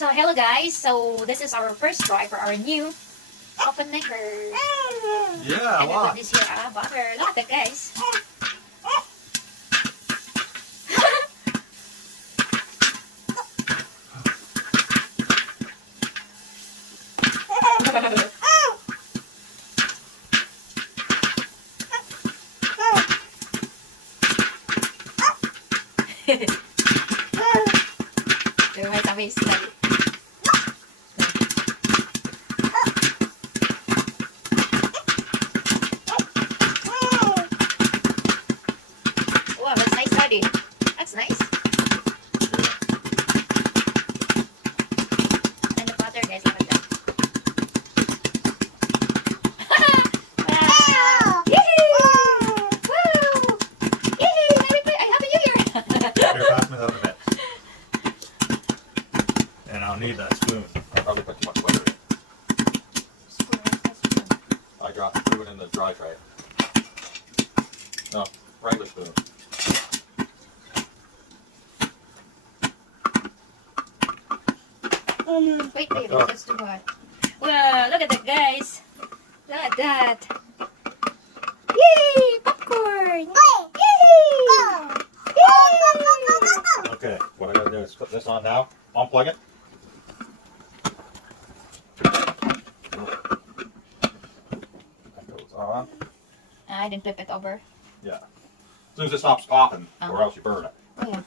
So hello guys, so this is our first try for our new open maker. Yeah, and we wow. got this here butter. Look at that, guys. May tamis tadi. Wow, that's nice, Daddy. That's nice. And the butter, guys, look at that. Wow! Yay! Woo! Yay! Happy New Year! Here, pass me that a bit. And I'll need that spoon. I probably put too much butter in. I threw it in the dry tray. No, regular spoon. Wait, that's too hot. Wow, look at that, guys. Look at that. Yay! Popcorn! Yay! Yay! Okay, what I gotta do is put this on now. Unplug it. That goes on. I didn't flip it over. Yeah. As soon as it stops popping, or else you burn it. Oh, yeah.